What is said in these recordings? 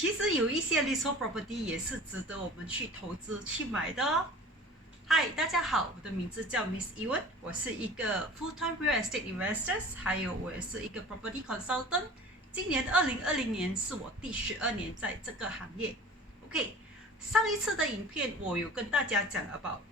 其实有一些 leasehold property 也是值得我们去投资去买的哦。嗨，大家好，我的名字叫 Miss Ewan， 我是一个 full-time real estate investor， 还有我也是一个 property consultant。今年2020年是我第12年在这个行业。OK， 上一次的影片我有跟大家讲 about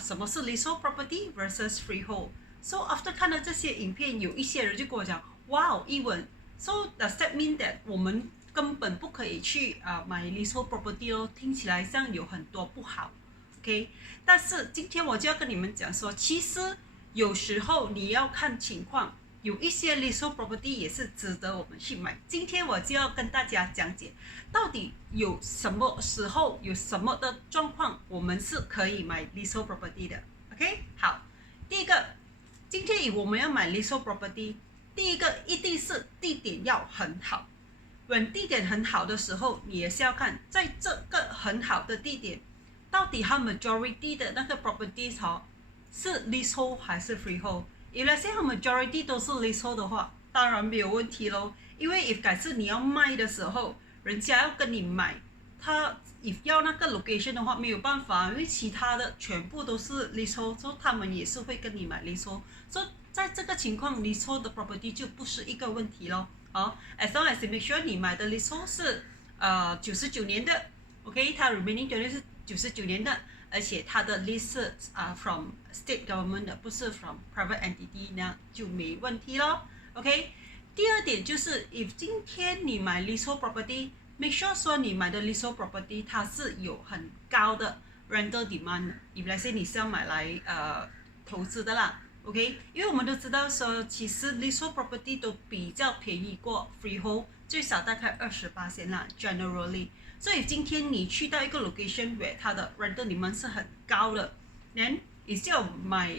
什么是 leasehold property versus freehold。So after 看了这些影片，有一些人就跟我讲，哇，Ewan，so does that mean that 我们根本不可以去买 leasehold property 哦？听起来像有很多不好。OK， 但是今天我就要跟你们讲说，其实有时候你要看情况，有一些 leasehold property 也是值得我们去买。今天我就要跟大家讲解，到底有什么时候有什么的状况，我们是可以买 leasehold property 的。OK， 好，第一个，今天我们要买 leasehold property， 第一个一定是地点要很好。地点很好的时候，你也是要看，在这个很好的地点，到底它 majority 的那个 properties 是 leasehold 还是 freehold？ if let's say 它 majority 都是 leasehold 的话，当然没有问题咯。因为 if 改次你要卖的时候，人家要跟你买，他 if 要那个 location 的话，没有办法，因为其他的全部都是 leasehold， 所以他们也是会跟你买 leasehold。所以在这个情况 leasehold 的 property 就不是一个问题咯。as long as you make sure 你买的 leasehold 是99年的 ，OK， 它 remaining term 是99年的，而且它的 lease 是from state government 的，不是 from private entity， 那就没问题咯。OK， 第二点就是 if 今天你买 leasehold property，make sure 说你买的 leasehold property 它是有很高的 rental demand。if let's say 你是要买来投资的啦。OK， 因为我们都知道说，其实 leasehold property 都比较便宜过 freehold， 最少大概20%啦 ，generally。所以今天你去到一个 location where 它的 rental demand 是很高的， then 你是要买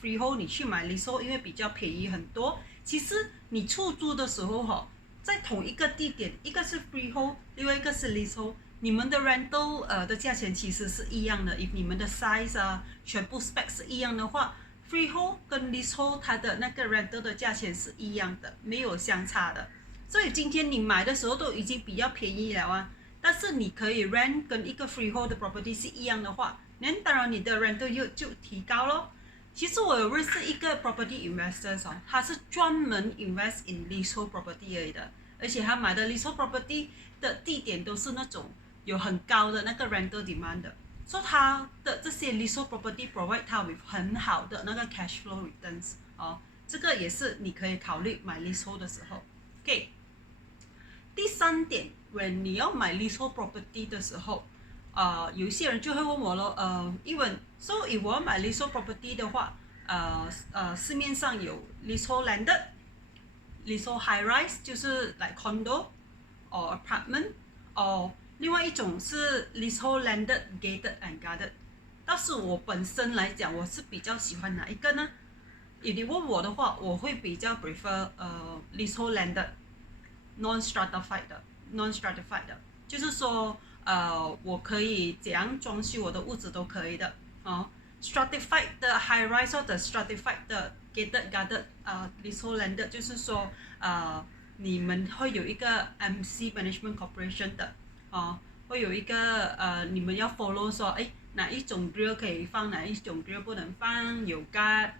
freehold， 你去买 leasehold， 因为比较便宜很多。其实你出租的时候在同一个地点，一个是 freehold， 另外一个是 leasehold， 你们的 rental 的价钱其实是一样的。if 你们的 size 全部 spec 是一样的话，freehold 跟 leasehold 它的那个 rental 的价钱是一样的，没有相差的。所以今天你买的时候都已经比较便宜了啊，但是你可以 rent 跟一个 freehold 的 property 是一样的话，那当然你的 rental 就提高咯。其实我有认识一个 property investor 他是专门 invest in leasehold property 而已的，而且他买的 leasehold property 的地点都是那种有很高的那个 rental demand 的。所以他的这些 leasehold property provide 他 with 很好的那个 cash flow returns 这个也是你可以考虑买 leasehold 的时候。OK， 第三点 ，when 你要买 leasehold property 的时候，有一些人就会问我咯，Ewan，so if 我要买 leasehold property 的话，市面上有 leasehold landed、leasehold high rise， 就是 like condo or apartment or另外一种是 leasehold landed gated and guarded。但是我本身来讲，我是比较喜欢哪一个呢？if 你问我的话，我会比较 prefer leasehold landed non-stratified 的，就是说我可以怎样装修我的屋子都可以的stratified 的 high rise 或者 stratified 的 gated guarded leasehold landed， 就是说你们会有一个 MC Management Corporation 的会有一个你们要 follow 说哪一种 grill 可以放，哪一种 grill 不能放，有 guard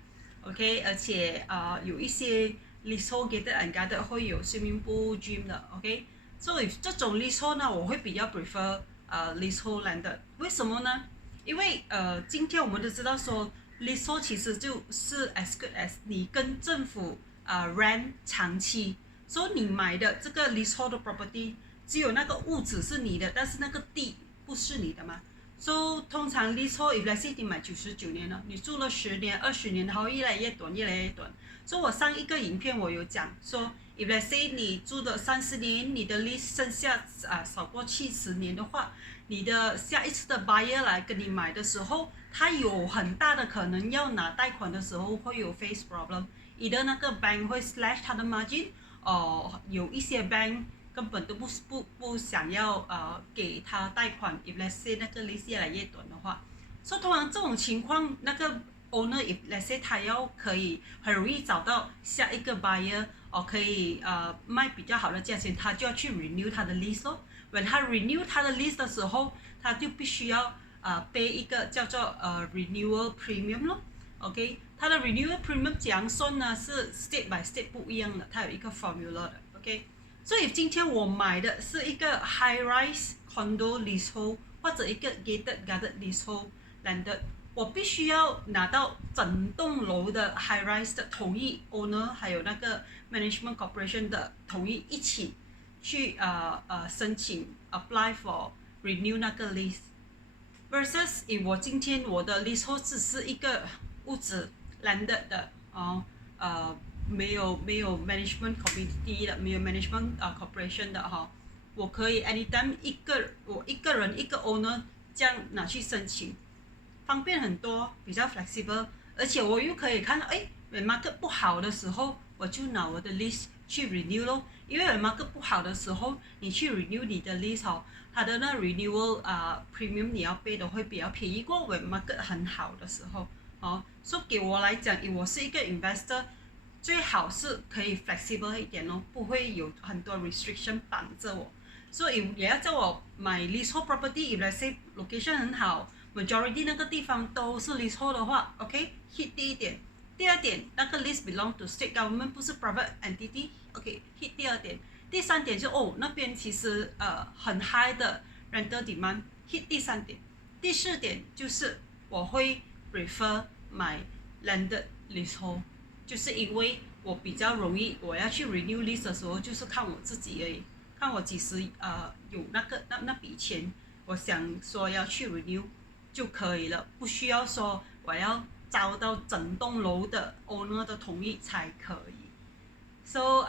OK， 而且有一些 leasehold gated and guarded 会有 swimming pool gym 的 OK， 所以这种 leasehold 呢，我会比较 prefer leasehold landed。 为什么呢？因为今天我们都知道说 leasehold 其实就是 as good as 你跟政府rent 长期，所以你买的这个 leasehold 的 property 只有那个屋子是你的，但是那个地不是你的嘛。So 通常 leasehold if let's say 你买99年了，你住了10年、20年，然后越来越短，越来越短。所以我上一个影片我有讲说 if let's say 你住的30年，你的 lease 剩下少过70年的话，你的下一次的 buyer 来跟你买的时候，他有很大的可能要拿贷款的时候会有 face problem， either 那个 bank 会 slash 他的 margin， 有一些 bank根本都不想要给他贷款 if let's say 那个 lease 越来越短的话。所以通常这种情况，那个 owner if let's say 他要可以很容易找到下一个 buyer，可以卖比较好的价钱，他就要去 renew 他的 lease 咯。when 他 renew 他的 list 的时候，他就必须要pay 一个叫做renewal premium 咯。OK， 它的 renewal premium 怎样算呢？是 state by state 不一样的，它有一个 formula 的。OK， 所以今天我买的是一个 high rise condo leasehold 或者一个 gated garden leasehold landed， 我必须要拿到整栋楼的 high rise 的同意 ，owner 还有那个 management corporation 的同意一起去申请 apply for renew 那个 lease。versus 我今天我的 leasehold 只是一个屋子 landed 的没有 management committee 的，没有 management corporation 的我可以 anytime 我一个人一个 owner 这样拿去申请，方便很多，比较 flexible， 而且我又可以看到when market 不好的时候，我就拿我的 lease 去 renew 咯，因为when market 不好的时候，你去 renew 你的 lease它的那 renewal premium 你要 pay 的会比较便宜过 when market 很好的时候所以给我来讲，我是一个 investor， 最好是可以 flexible 一点不会有很多 restriction 绑着我。所以也要叫我买 leasehold property， if let's say location 很好 ，majority 那个地方都是 leasehold 的话 ，OK，hit 第一点。第二点，那个 lease belong to state government， 不是 private entity，OK，hit 第二点。第三点就那边其实很 high 的 rental demand，hit 第三点。第四点就是我会 prefer 买 landed leasehold， 就是因为我比较容易，我要去 renew lease 的时候，就是看我自己而已，看我几时有那笔钱，我想说要去 renew 就可以了，不需要说我要招到整栋楼的 owner 的同意才可以。So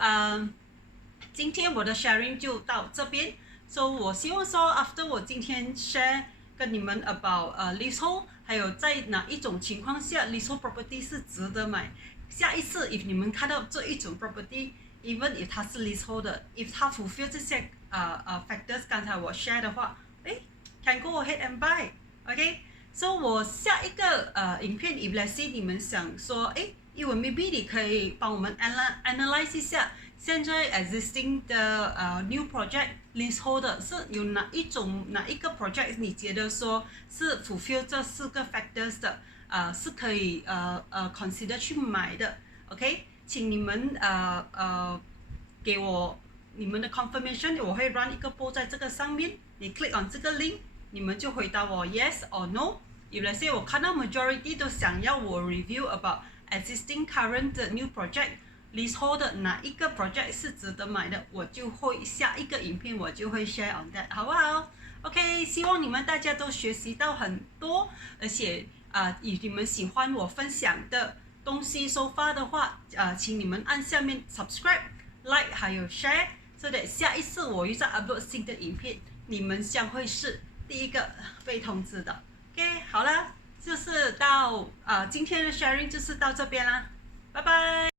今天我的 sharing 就到这边。So 我希望说 after 我今天 share 跟你们 about leasehold， 还有在哪一种情况下 leasehold property 是值得买。下一次 if 你们看到这一种 property，even if 它是 leasehold 的 ，if 它 fulfill 这些factors 刚才我 share 的话，can go ahead and buy。OK，so 我下一个影片 if let's say 你们想说因为 maybe 你可以帮我们 analyze 一下现在 existing 的new project leasehold 是有哪一个 project 你觉得说是 fulfill 这4个 factors 的是可以consider 去买的 ，OK， 请你们给我你们的 confirmation， 我会 run 一个 poll 在这个上面，你 click on 这个 link， 你们就回答我 yes or no。If let's say 我看到 majority 都想要我 review about existing current new project leasehold 的哪一个 project 是值得买的，我就会下一个影片我就会 share on that， 好不好 ？OK， 希望你们大家都学习到很多，而且以你们喜欢我分享的东西so far 的话，请你们按下面 subscribe、like 还有 share，so that 下一次我又在 upload 新的影片，你们将会是第一个被通知的。OK， 好了，就是到今天的 sharing 就是到这边啦，拜拜。